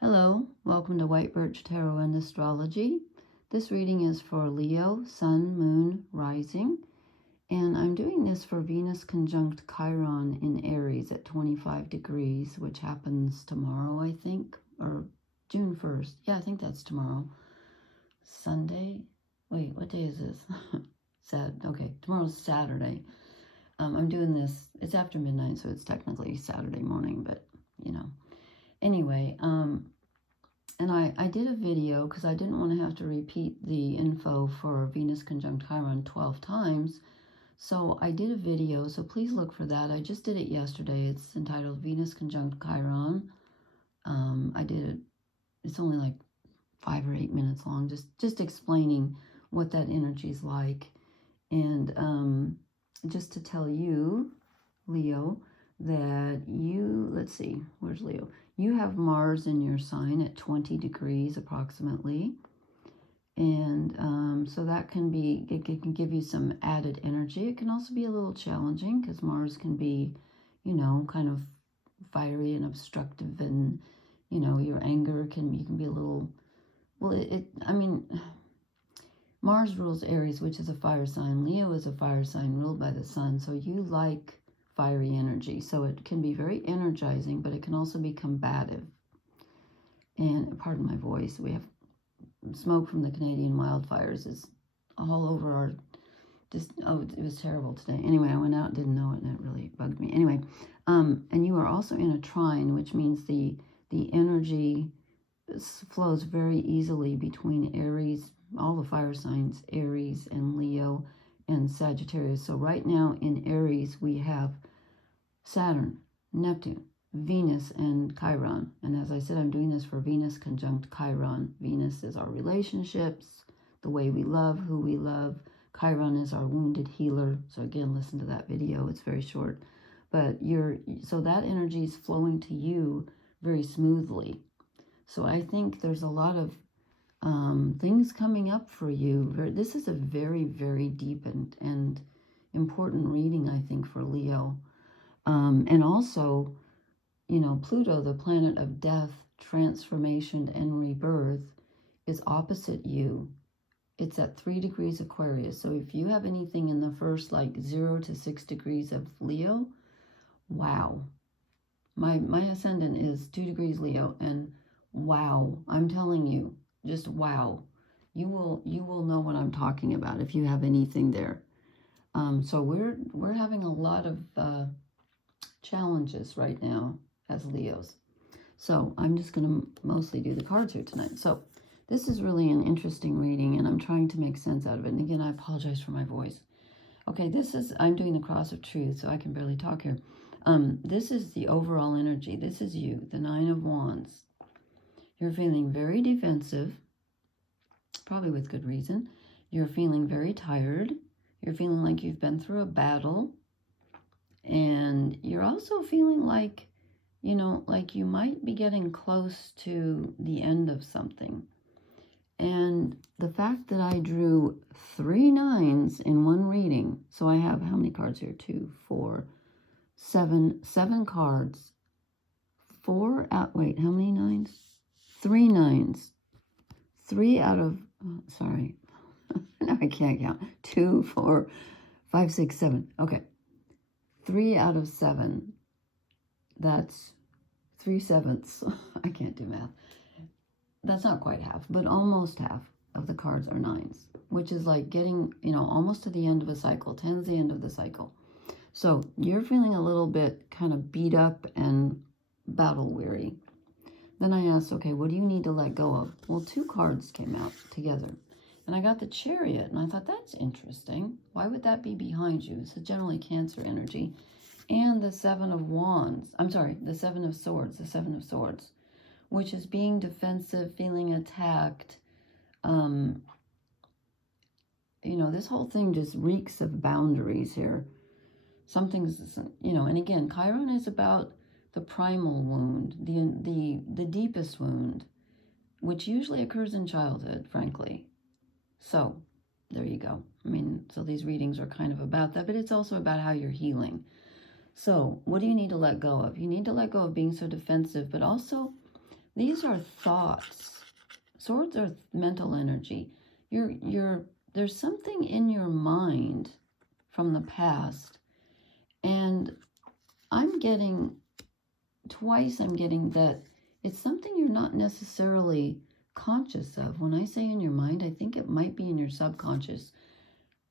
Hello, welcome to White Birch Tarot and Astrology. This reading is for Leo, Sun, Moon, Rising, and I'm doing this for Venus conjunct Chiron in Aries at 25 degrees, which happens tomorrow, I think, or June 1st. Yeah, I think that's tomorrow. Sunday? Wait, what day is this? Okay, tomorrow's Saturday. I'm doing this, it's after midnight, so it's technically Saturday morning, but, you know. Anyway, and I did a video because I didn't want to have to repeat the info for Venus conjunct Chiron 12 times. So I did a video, so please look for that. I just did it yesterday. It's entitled Venus conjunct Chiron. I did it, it's only like 5 or 8 minutes long, just explaining what that energy is like. And just to tell you, Leo, that you, let's see, where's Leo? You have Mars in your sign at 20 degrees approximately. And so that can be, it can give you some added energy. It can also be a little challenging because Mars can be, you know, kind of fiery and obstructive, and, you know, your anger you can be a little, well, I mean, Mars rules Aries, which is a fire sign. Leo is a fire sign ruled by the sun. So you like fiery energy. So it can be very energizing, but it can also be combative. And pardon my voice, we have smoke from the Canadian wildfires is all over our, it was terrible today. Anyway, I went out, didn't know it, and it really bugged me. Anyway, and you are also in a trine, which means the energy flows very easily between Aries, all the fire signs, Aries and Leo and Sagittarius. So right now in Aries, we have Saturn, Neptune, Venus, and Chiron. And as I said, I'm doing this for Venus conjunct Chiron. Venus is our relationships, the way we love, who we love. Chiron is our wounded healer. So again, listen to that video. It's very short. But so that energy is flowing to you very smoothly. So I think there's a lot of things coming up for you. This is a very, very deep and important reading, I think, for Leo. And also, you know, Pluto, the planet of death, transformation, and rebirth, is opposite you. It's at 3 degrees Aquarius. So if you have anything in the first, like, 0 to 6 degrees of Leo, wow. My ascendant is 2 degrees Leo, and wow, I'm telling you, just wow. You will know what I'm talking about if you have anything there. So we're having a lot of challenges right now as Leos. So I'm just going to mostly do the cards here tonight. So this is really an interesting reading, and I'm trying to make sense out of it. And again, I apologize for my voice. Okay, I'm doing the cross of truth, so I can barely talk here. This is the overall energy. This is you, the 9 of Wands. You're feeling very defensive, probably with good reason. You're feeling very tired. You're feeling like you've been through a battle. And you're also feeling like, you know, like you might be getting close to the end of something. And the fact that I drew 3 9s in one reading, so I have how many cards here? 2, 4, 7 cards. 4 out, wait, how many 9s? 3 9s. 3 out of, oh, sorry, now I can't count. 2, 4, 5, 6, 7. Okay. 3 out of 7. That's 3/7. I can't do math. That's not quite half, but almost half of the cards are 9s, which is like getting, you know, almost to the end of a cycle. 10 is the end of the cycle. So you're feeling a little bit kind of beat up and battle weary. Then I asked, okay, what do you need to let go of? Well, 2 cards came out together. And I got the Chariot, and I thought, that's interesting. Why would that be behind you? It's generally Cancer energy. And the 7 of Wands. I'm sorry, the 7 of Swords. The 7 of Swords. Which is being defensive, feeling attacked. You know, this whole thing just reeks of boundaries here. Something's, you know, and again, Chiron is about the primal wound, the deepest wound, which usually occurs in childhood, frankly. So, there you go. I mean, so these readings are kind of about that, but it's also about how you're healing. So, what do you need to let go of? You need to let go of being so defensive, but also These are thoughts. Swords are mental energy. There's something in your mind from the past, and I'm getting that it's something you're not necessarily conscious of. When I say in your mind, I think it might be in your subconscious.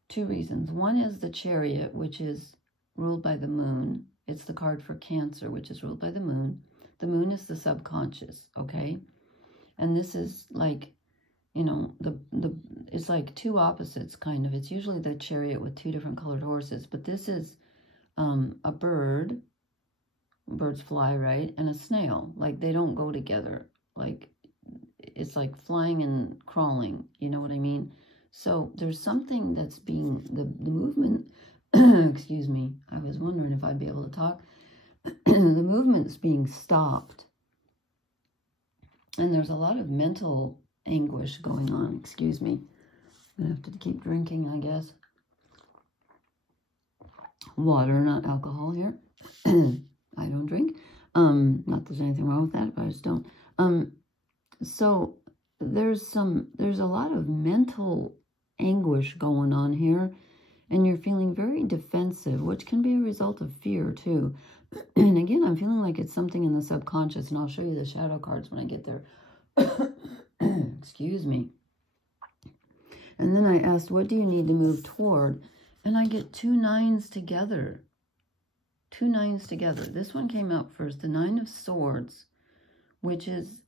Two reasons. One is the Chariot, which is ruled by the moon. It's the card for Cancer, which is ruled by the moon. The moon is the subconscious, okay? And this is like, you know, it's like two opposites, kind of. It's usually the Chariot with two different colored horses, but this is a bird. Birds fly, right? And a snail. Like, they don't go together. Like, it's like flying and crawling. You know what I mean? So there's something that's being, the movement, excuse me, I was wondering if I'd be able to talk. The movement's being stopped. And there's a lot of mental anguish going on. Excuse me. I'm going to have to keep drinking, I guess. Water, not alcohol here. I don't drink. Not that there's anything wrong with that, but I just don't. So there's a lot of mental anguish going on here, and you're feeling very defensive, which can be a result of fear too. And again, I'm feeling like it's something in the subconscious, and I'll show you the shadow cards when I get there. Excuse me. And then I asked, what do you need to move toward? And I get 2 9s together. 2 9s together. This one came out first, the 9 of Swords, which is,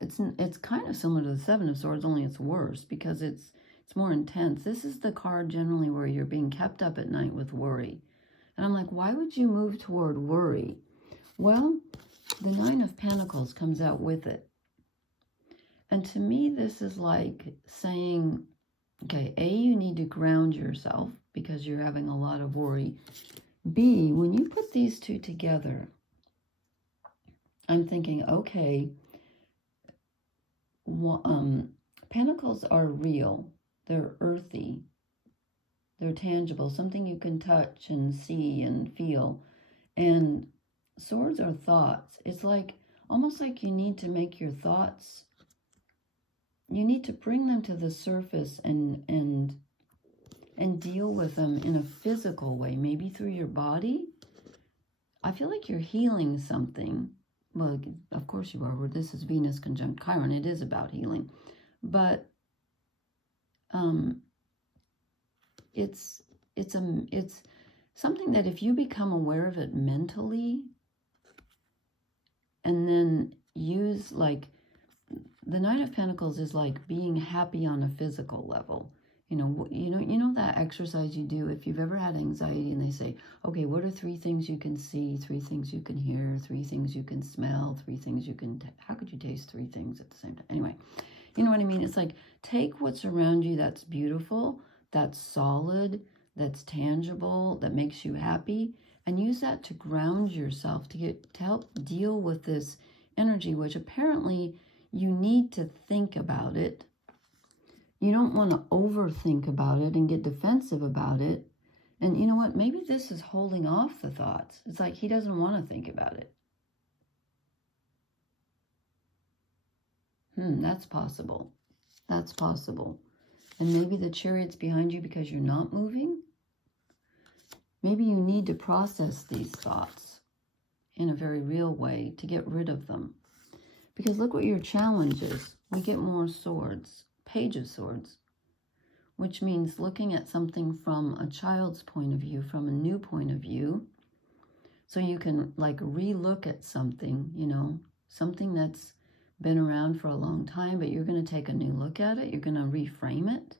it's kind of similar to the 7 of Swords, only it's worse because it's more intense. This is the card generally where you're being kept up at night with worry. And I'm like, why would you move toward worry? Well, the 9 of Pentacles comes out with it. And to me, this is like saying, okay, A, you need to ground yourself because you're having a lot of worry. B, when you put these two together, I'm thinking, okay, Pentacles are real. They're earthy. They're tangible, something you can touch and see and feel. And Swords are thoughts. It's like, almost like you need to make your thoughts, you need to bring them to the surface and deal with them in a physical way, maybe through your body. I feel like you're healing something. Well, of course you are. This is Venus conjunct Chiron. It is about healing. But it's something that if you become aware of it mentally and then use, like, the 9 of Pentacles is like being happy on a physical level. You know that exercise you do if you've ever had anxiety and they say, okay, what are 3 things you can see, 3 things you can hear, 3 things you can smell, 3 things you can, how could you taste 3 things at the same time? Anyway, you know what I mean? It's like, take what's around you that's beautiful, that's solid, that's tangible, that makes you happy, and use that to ground yourself, to help deal with this energy, which apparently you need to think about it. You don't want to overthink about it and get defensive about it. And you know what? Maybe this is holding off the thoughts. It's like he doesn't want to think about it. That's possible. That's possible. And maybe the Chariot's behind you because you're not moving. Maybe you need to process these thoughts in a very real way to get rid of them. Because look what your challenge is. We get more Swords. Page of Swords. Which means looking at something from a child's point of view, from a new point of view. So you can, like, re-look at something, you know, something that's been around for a long time, but you're going to take a new look at it. You're going to reframe it.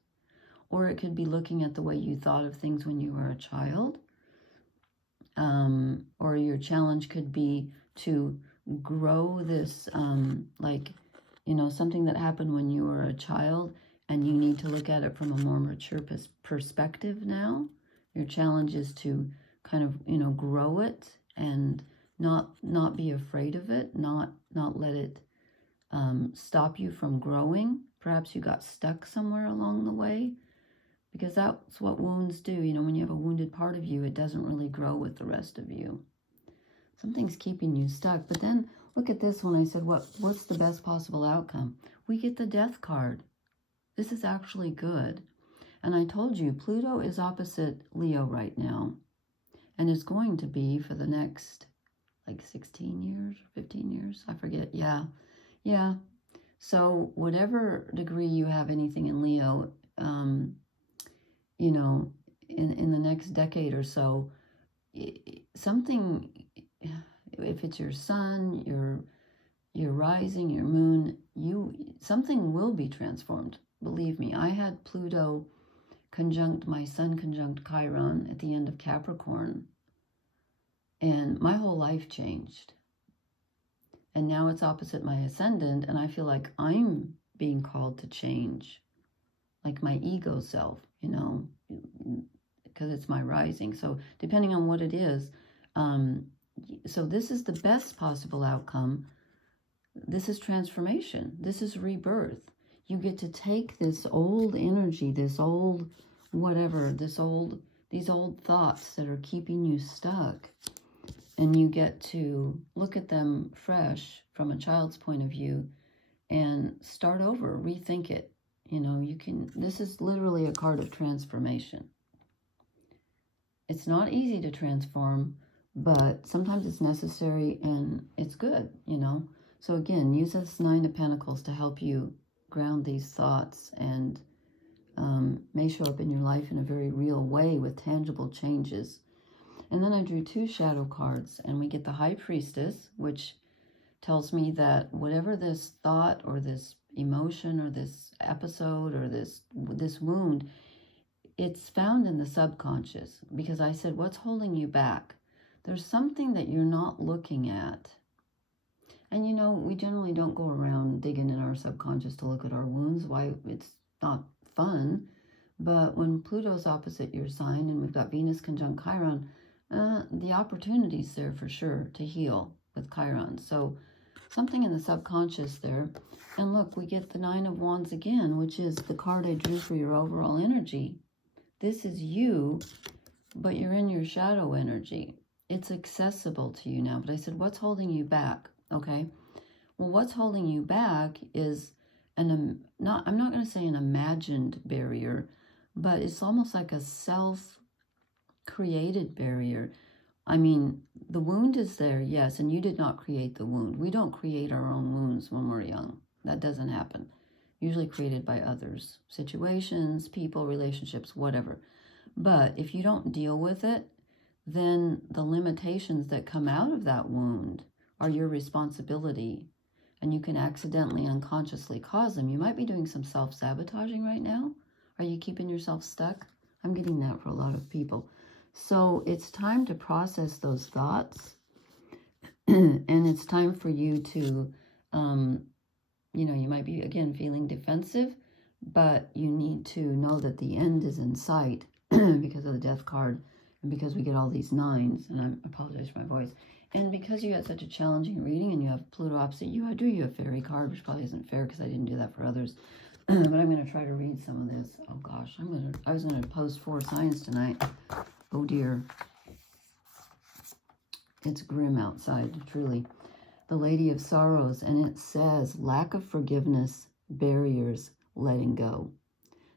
Or it could be looking at the way you thought of things when you were a child. Or your challenge could be to grow this, like, you know, something that happened when you were a child and you need to look at it from a more mature perspective now. Your challenge is to kind of, you know, grow it and not be afraid of it, not let it stop you from growing. Perhaps you got stuck somewhere along the way, because that's what wounds do. You know, when you have a wounded part of you, it doesn't really grow with the rest of you. Something's keeping you stuck. But then Look at this one. I said, what's the best possible outcome? We get the Death card. This is actually good. And I told you, Pluto is opposite Leo right now. And is going to be for the next, like, 16 years, 15 years. I forget. Yeah. Yeah. So whatever degree you have anything in Leo, you know, in the next decade or so, something, if it's your sun, your rising, your moon, something will be transformed. Believe me, I had Pluto conjunct my sun conjunct Chiron at the end of Capricorn, and my whole life changed. And now it's opposite my ascendant, and I feel like I'm being called to change, like my ego self, you know, because it's my rising. So depending on what it is, so this is the best possible outcome. This is transformation. This is rebirth. You get to take this old energy, this old whatever, these old thoughts that are keeping you stuck, and you get to look at them fresh from a child's point of view and start over, rethink it. You know, this is literally a card of transformation. It's not easy to transform, but sometimes it's necessary and it's good, you know. So again, use this Nine of Pentacles to help you ground these thoughts, and may show up in your life in a very real way with tangible changes. And then I drew 2 shadow cards, and we get the High Priestess, which tells me that whatever this thought or this emotion or this episode or this wound, it's found in the subconscious. Because I said, what's holding you back? There's something that you're not looking at. And you know, we generally don't go around digging in our subconscious to look at our wounds. Why? It's not fun. But when Pluto's opposite your sign and we've got Venus conjunct Chiron, the opportunity's there for sure to heal with Chiron. So something in the subconscious there. And look, we get the Nine of Wands again, which is the card I drew for your overall energy. This is you, but you're in your shadow energy. It's accessible to you now. But I said, what's holding you back? Okay. Well, what's holding you back is I'm not going to say an imagined barrier, but it's almost like a self-created barrier. I mean, the wound is there, yes, and you did not create the wound. We don't create our own wounds when we're young. That doesn't happen. Usually created by others, situations, people, relationships, whatever. But if you don't deal with it, then the limitations that come out of that wound are your responsibility, and you can accidentally, unconsciously cause them. You might be doing some self-sabotaging right now. Are you keeping yourself stuck? I'm getting that for a lot of people. So it's time to process those thoughts, and it's time for you to, you know, you might be, again, feeling defensive, but you need to know that the end is in sight because of the Death card, and because we get all these nines, and I apologize for my voice, and because you had such a challenging reading and you have Pluto opposite you, I drew you a fairy card, which probably isn't fair because I didn't do that for others. But I'm going to try to read some of this. Oh gosh, I was going to post 4 signs tonight. Oh dear. It's grim outside, truly. The Lady of Sorrows, and it says, lack of forgiveness, barriers, letting go.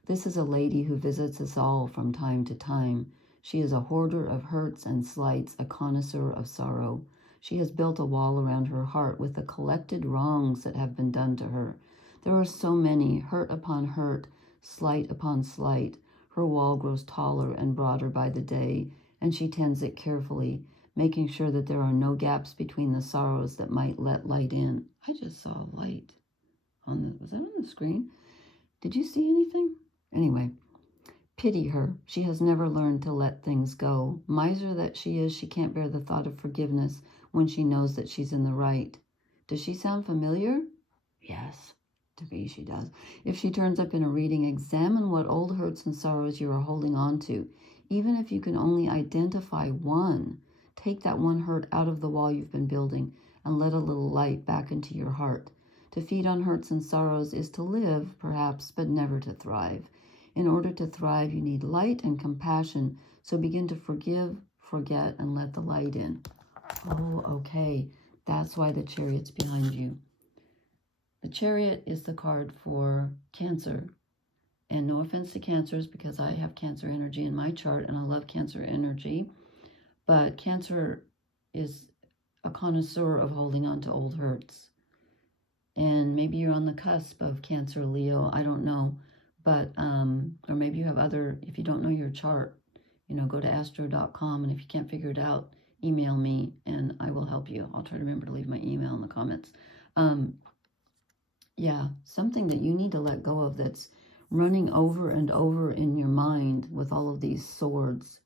This is a lady who visits us all from time to time. She is a hoarder of hurts and slights, a connoisseur of sorrow. She has built a wall around her heart with the collected wrongs that have been done to her. There are so many, hurt upon hurt, slight upon slight. Her wall grows taller and broader by the day, and she tends it carefully, making sure that there are no gaps between the sorrows that might let light in. I just saw a light was that on the screen? Did you see anything? Anyway, pity her. She has never learned to let things go. Miser that she is, she can't bear the thought of forgiveness when she knows that she's in the right. Does she sound familiar? Yes. To me, she does. If she turns up in a reading, examine what old hurts and sorrows you are holding on to. Even if you can only identify one, take that one hurt out of the wall you've been building and let a little light back into your heart. To feed on hurts and sorrows is to live, perhaps, but never to thrive. In order to thrive, you need light and compassion. So begin to forgive, forget, and let the light in. Oh, okay. That's why the Chariot's behind you. The Chariot is the card for Cancer. And no offense to Cancers, because I have Cancer energy in my chart and I love Cancer energy. But Cancer is a connoisseur of holding on to old hurts. And maybe you're on the cusp of Cancer, Leo, I don't know. But, or maybe you have other, if you don't know your chart, you know, go to astro.com, and if you can't figure it out, email me and I will help you. I'll try to remember to leave my email in the comments. Yeah, something that you need to let go of that's running over and over in your mind with all of these swords.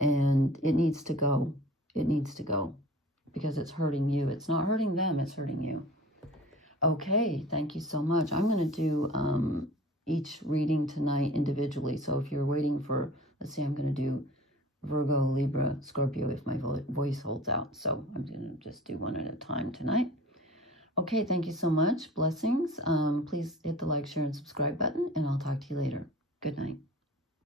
And it needs to go. It needs to go because it's hurting you. It's not hurting them, it's hurting you. Okay, thank you so much. I'm going to do each reading tonight individually. So if you're waiting for, let's say I'm going to do Virgo, Libra, Scorpio if my voice holds out. So I'm going to just do one at a time tonight. Okay, thank you so much. Blessings. Please hit the like, share, and subscribe button, and I'll talk to you later. Good night.